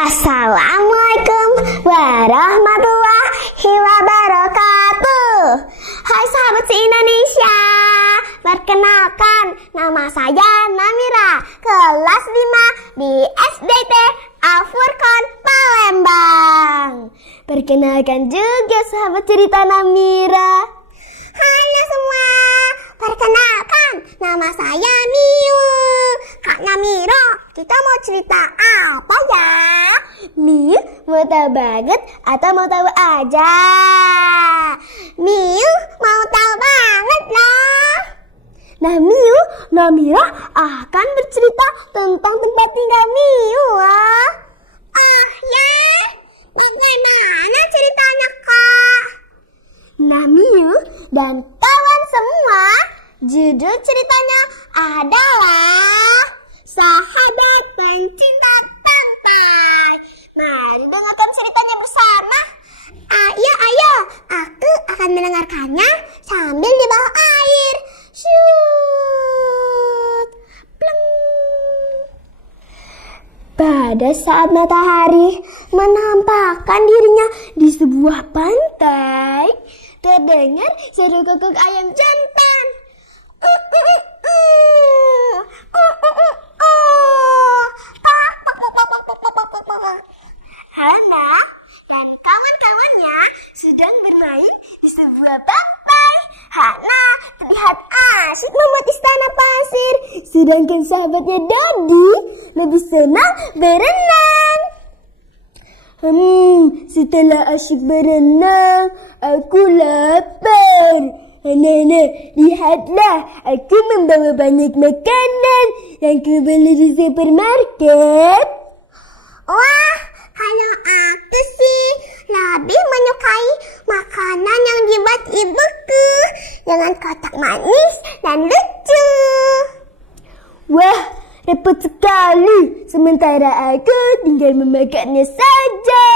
Assalamualaikum warahmatullahi wabarakatuh. Hai sahabat se-Indonesia, perkenalkan nama saya Namira, kelas 5 di SDT Al-Furqan Palembang. Perkenalkan juga sahabat cerita Namira. Halo semua, perkenalkan nama saya Miu. Kak Namira, kita mau cerita apa ya? Miu mau tahu banget atau mau tahu aja? Miu mau tahu banget loh. Nah Miu, Namira akan bercerita tentang tempat tinggal Miu ah. Oh ya, bagaimana ceritanya Kak? Nah Miu dan kawan semua, judul ceritanya adalah Sahabat Pencinta Pantai. Mari dengarkan ceritanya bersama. Ayo, aku akan mendengarkannya sambil di bawah air. Shoot, pleng. Pada saat matahari menampakkan dirinya di sebuah pantai, terdengar suara gagak ayam jantan. Hana dan kawan-kawannya sedang bermain di sebuah pantai. Hana terlihat asyik membuat istana pasir, sedangkan sahabatnya Dodi lebih senang berenang. Setelah asyik berenang, aku lapar. Anak-anak, lihatlah, aku membawa banyak makanan yang kubeli di supermarket. Wah, kalau aku sih lebih menyukai makanan yang dibuat ibuku dengan kotak manis dan lucu. Wah, repot sekali, sementara aku tinggal memakannya saja.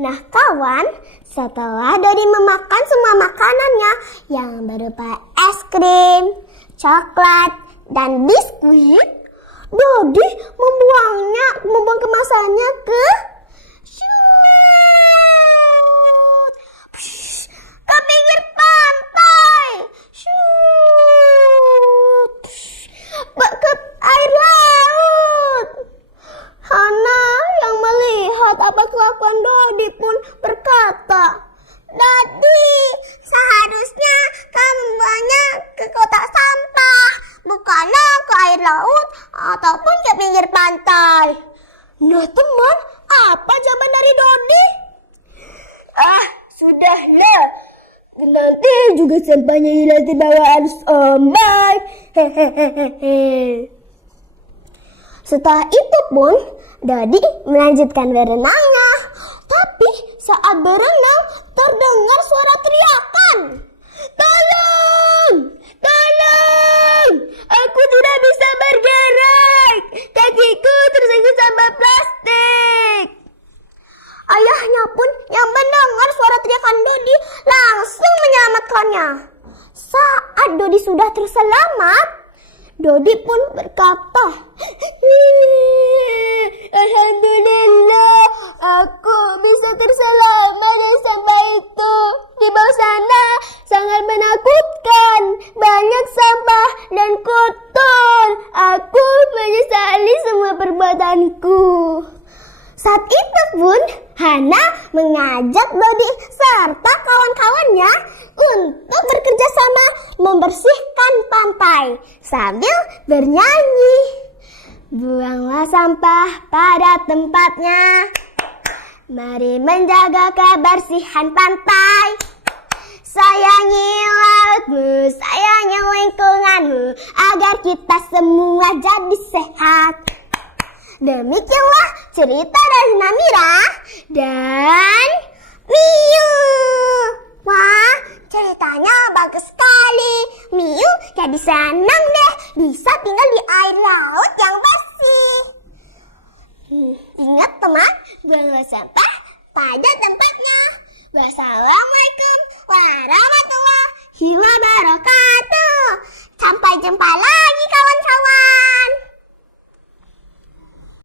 Nah kawan, setelah Dodi memakan semua makanannya yang berupa es krim, coklat, dan biskuit, Dodi membuang kemasannya ke ke pinggir pantai, ke air laut. Hana yang melihat apa kelakuan Dodi pun berkata, Dodi, seharusnya kamu membuangnya ke kotak sampah, bukannya ke air laut ataupun ke pinggir pantai. Nah teman, apa jawaban dari Dodi? Sudahlah, nanti juga sampahnya hilang di bawah arus ombak. Setelah itu pun Dodi melanjutkan berenangnya. Tapi saat berenang terdengar suara teriakan. Tolong! Tolong! Aku tidak bisa bergerak. Kakiku tersangkut sampah plastik. Ayahnya pun yang mendengar suara teriakan Dodi langsung menyelamatkannya. Saat Dodi sudah terselamat, Dodi pun berkata, Alhamdulillah, aku bisa terselamat dari sampah itu. Di bawah sana sangat menakutkan, banyak sampah dan kotor. Aku menyesali semua perbuatanku. Saat itu pun Hana mengajak Dodi serta kawan-kawannya untuk bekerja sama membersihkan pantai sambil bernyanyi. Buanglah sampah pada tempatnya. Mari menjaga kebersihan pantai. Sayangi lautmu, sayangi lingkunganmu, agar kita semua jadi sehat. Demikianlah cerita dari Namira dan Miu. Wah, ceritanya bagus sekali. Miu jadi senang deh bisa tinggal di air laut yang bersih. Ingat teman, buanglah sampah pada tempatnya. Wassalamualaikum warahmatullahi wabarakatuh. Sampai jumpa lagi.